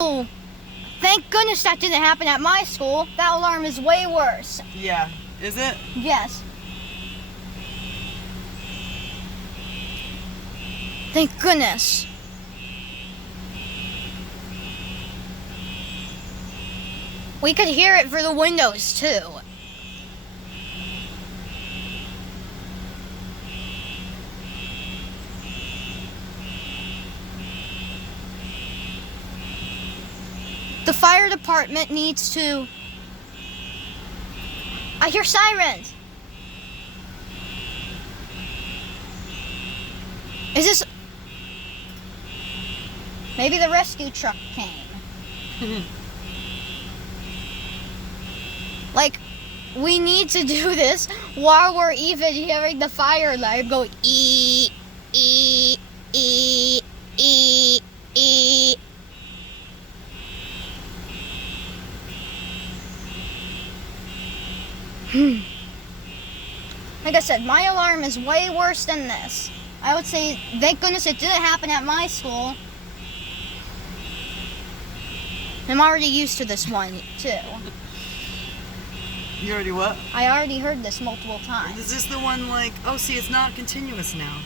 Oh, thank goodness that didn't happen at my school. That alarm is way worse. Yeah. Is it? Yes. Thank goodness. We could hear it through the windows, too. The fire department needs to... I hear sirens. Is this... Maybe the rescue truck came. Like, we need to do this while we're even hearing the fire alarm go ee, ee, ee, ee, ee. Like I said, my alarm is way worse than this. I would say, thank goodness it didn't happen at my school. I'm already used to this one, too. You already what? I already heard this multiple times. Is this the one like, oh, see, it's not continuous now.